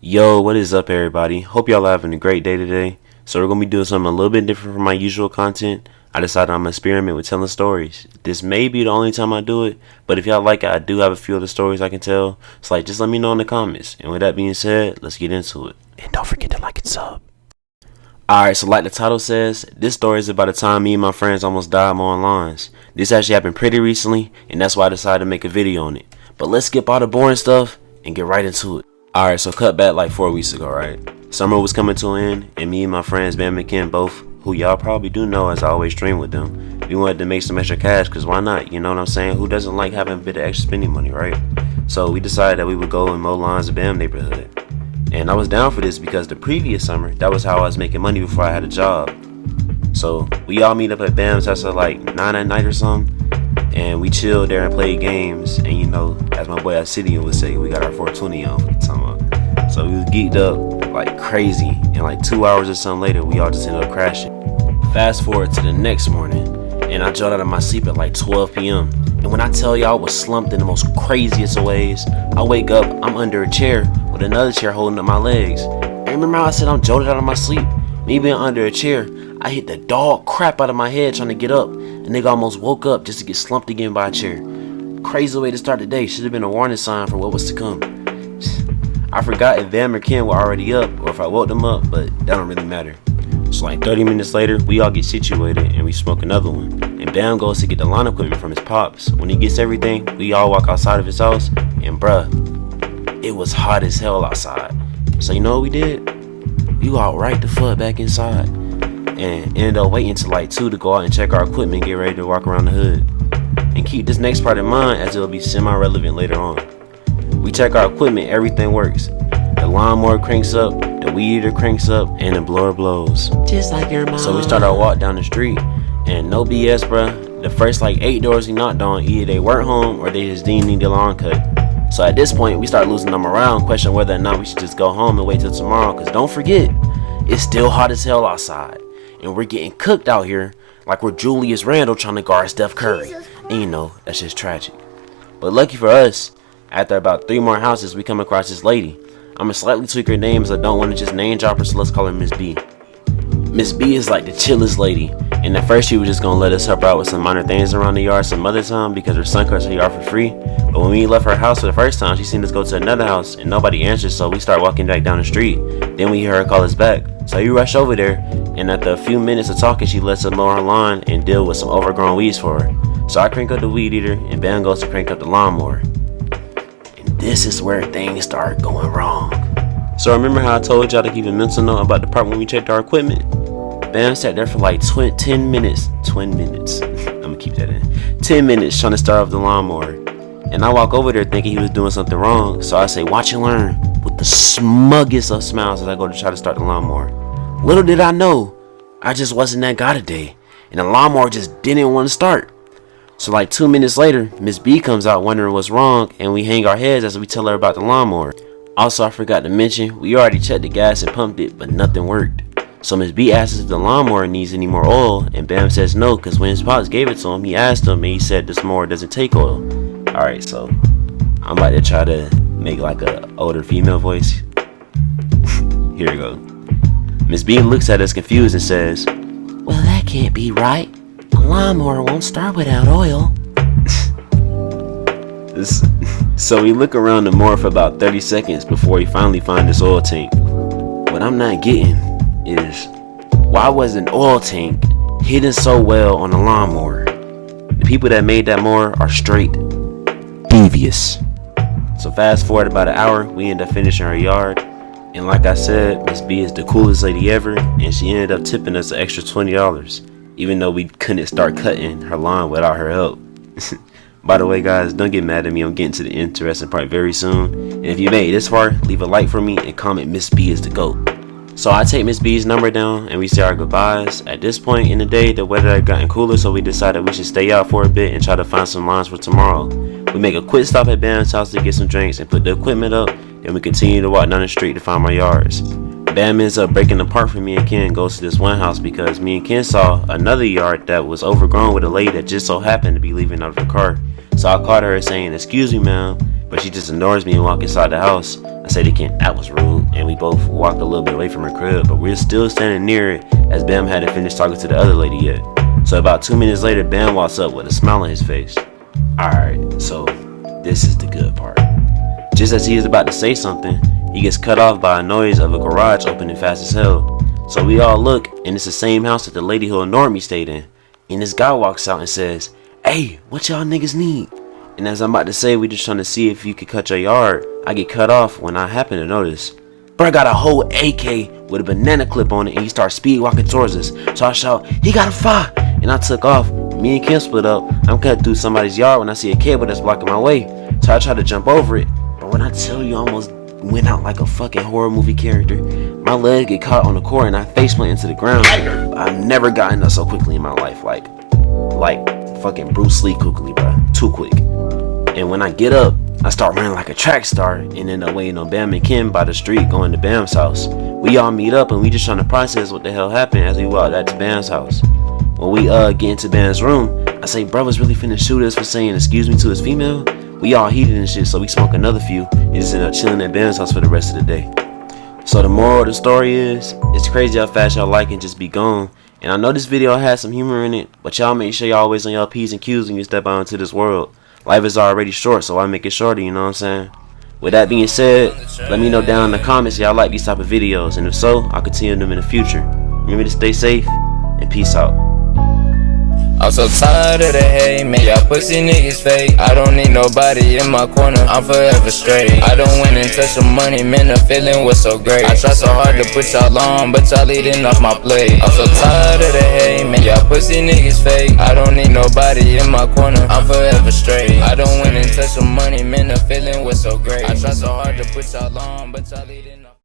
Yo, what is up, everybody? Hope y'all are having a great day today. So we're gonna be doing something a little bit different from my usual content. I decided I'm gonna experiment with telling stories. This may be the only time I do it, but if y'all like it, I do have a few other stories I can tell. So just let me know in the comments. And with that being said, let's get into it. And don't forget to like and sub. Alright, so like the title says, this story is about the time me and my friends almost died mowing lawns. This actually happened pretty recently, and that's why I decided to make a video on it. But let's skip all the boring stuff and get right into it. Alright, so cut back like 4 weeks ago, right? Summer was coming to an end, and me and my friends Bam and Ken both, who y'all probably do know as I always stream with them, we wanted to make some extra cash, cause why not? You know what I'm saying? Who doesn't like having a bit of extra spending money, right? So we decided that we would go and mow lawns in Bam neighborhood. And I was down for this because the previous summer, that was how I was making money before I had a job. So we all meet up at Bam's house at like 9 at night or something, and we chilled there and played games. And you know, as my boy Obsidian would say, we got our 420 on for the time. So we was geeked up like crazy, and like 2 hours or something later, we all just ended up crashing. Fast forward to the next morning, and I jumped out of my sleep at like 12 p.m. And when I tell y'all I was slumped in the most craziest of ways, I wake up, I'm under a chair with another chair holding up my legs. And remember how I said I'm jolted out of my sleep? Me being under a chair, I hit the dog crap out of my head trying to get up. And nigga almost woke up just to get slumped again by a chair. Crazy way to start the day. Should have been a warning sign for what was to come. I forgot if Bam or Ken were already up or if I woke them up, but that don't really matter. So like 30 minutes later, we all get situated and we smoke another one. And Bam goes to get the lawn equipment from his pops. When he gets everything, we all walk outside of his house, and bruh, it was hot as hell outside. So you know what we did? We walked right the fuck back inside and ended up waiting till like 2 to go out and check our equipment, get ready to walk around the hood. And keep this next part in mind as it will be semi-relevant later on. We check our equipment, everything works. The lawnmower cranks up, the weed eater cranks up, and the blower blows. Just like your mom. So we start our walk down the street, and no BS, bruh. The first like 8 doors we knocked on, either they weren't home or they just didn't need the lawn cut. So at this point, we start losing them around, questioning whether or not we should just go home and wait till tomorrow. Cause don't forget, it's still hot as hell outside, and we're getting cooked out here like we're Julius Randle trying to guard Steph Curry. And you know, that's just tragic. But lucky for us, after about 3 more houses, we come across this lady. I'ma slightly tweak her name as I don't want to just name drop her, so let's call her Miss B. Miss B is like the chillest lady, and at first she was just gonna let us help her out with some minor things around the yard some other time because her son cuts her yard for free. But when we left her house for the first time, she seen us go to another house and nobody answered, so we start walking back down the street. Then we hear her call us back, so we rush over there, and after a few minutes of talking, she lets us mow her lawn and deal with some overgrown weeds for her. So I crank up the weed eater and Bam goes to crank up the lawnmower. This is where things start going wrong. So remember how I told y'all to keep a mental note about the part when we checked our equipment? Bam sat there for like 10 minutes. 20 minutes. I'm gonna keep that in. 10 minutes trying to start off the lawnmower. And I walk over there thinking he was doing something wrong. So I say, watch and learn, with the smuggest of smiles as I go to try to start the lawnmower. Little did I know, I just wasn't that guy today. And the lawnmower just didn't want to start. So like 2 minutes later, Miss B comes out wondering what's wrong, and we hang our heads as we tell her about the lawnmower. Also, I forgot to mention, we already checked the gas and pumped it, but nothing worked. So Miss B asks if the lawnmower needs any more oil, and Bam says no, because when his pops gave it to him, he asked him, and he said this mower doesn't take oil. Alright, so I'm about to try to make like a older female voice. Here we go. Miss B looks at us confused and says, well, that can't be right. A lawnmower won't start without oil. So we look around the mower for about 30 seconds before we finally find this oil tank. What I'm not getting is, why was an oil tank hidden so well on the lawnmower? The people that made that mower are straight devious. So fast forward about an hour, we end up finishing our yard. And like I said, Miss B is the coolest lady ever, and she ended up tipping us an extra $20. Even though we couldn't start cutting her lawn without her help. By the way, guys, don't get mad at me. I'm getting to the interesting part very soon. And if you made it this far, leave a like for me and comment Miss B is the GOAT. So I take Miss B's number down and we say our goodbyes. At this point in the day, the weather had gotten cooler, so we decided we should stay out for a bit and try to find some lawns for tomorrow. We make a quick stop at Bam's house to get some drinks and put the equipment up. Then we continue to walk down the street to find my yards. Bam ends up breaking apart from me and Ken, goes to this one house because me and Ken saw another yard that was overgrown with a lady that just so happened to be leaving out of her car. So I called her saying, excuse me ma'am, but she just ignores me and walks inside the house. I I say to Kent, that was rude, and we both walked a little bit away from her crib, but we were still standing near it as Bam hadn't finished talking to the other lady yet. So about 2 minutes later, Bam walks up with a smile on his face. Alright, so this is the good part. Just as he is about to say something, he gets cut off by a noise of a garage opening fast as hell. So we all look, and it's the same house that the lady who ignored me stayed in. And this guy walks out and says, "Hey, what y'all niggas need?" And as I'm about to say, we just trying to see if you could cut your yard, I get cut off when I happen to notice bro got a whole AK with a banana clip on it, and he starts speed walking towards us. So I shout, "He got a fire!" And I took off. Me and Kim split up. I'm cutting through somebody's yard when I see a cable that's blocking my way. So I try to jump over it. But when I tell you, I almost went out like a fucking horror movie character. My leg get caught on the cord and I faceplant into the ground. I've never gotten up so quickly in my life. Like fucking Bruce Lee quickly, bro. Too quick. And when I get up, I start running like a track star and end up waiting on Bam and Kim by the street going to Bam's house. We all meet up and we just trying to process what the hell happened as we walk out to Bam's house. When we get into Bam's room, I say, "Brothers really finna shoot us for saying excuse me to his female?" We all heated and shit, so we smoke another few and just end up chilling at Bam's house for the rest of the day. So the moral of the story is, it's crazy how fast y'all like and just be gone. And I know this video has some humor in it, but y'all make sure y'all always on y'all P's and Q's when you step out into this world. Life is already short, so why make it shorter, you know what I'm saying? With that being said, let me know down in the comments if y'all like these type of videos, and if so, I'll continue them in the future. Remember to stay safe, and peace out. I'm so tired of the hate, man, y'all pussy niggas fake. I don't need nobody in my corner, I'm forever straight. I don't win and touch some money, man, the feeling was so great. I try so hard to put y'all on, but y'all eating off my plate. I'm so tired of the hate, man, y'all pussy niggas fake. I don't need nobody in my corner, I'm forever straight. I don't win and touch some money, man, the feeling was so great. I try so hard to put y'all on, but y'all eating